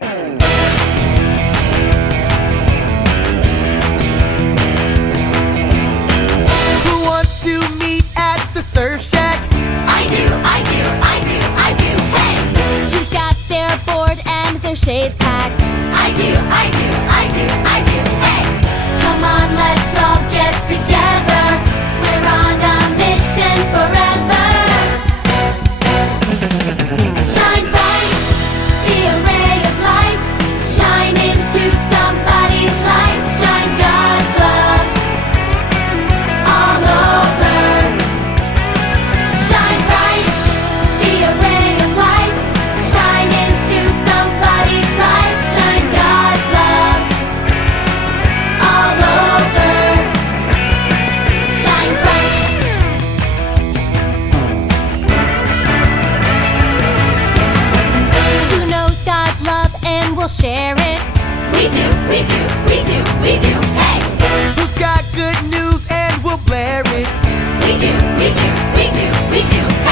Who wants to meet at the Surf Shack? I do, I do, I do, I do, hey! Who's got their board and their shades packed? I do, I do, I do, I do, hey! Come on, let's all get together. We're on a mission forever. Shine bright, be a ray of light. Shine into somebody's life. Shine God's love all over. Shine bright, be a ray of light. Shine into somebody's life. Shine God's love all over. Shine bright. Who knows God's love and will share it? We do, we do, we do, we do, hey! Who's got good news and will blare it? We do, we do, we do, we do, hey!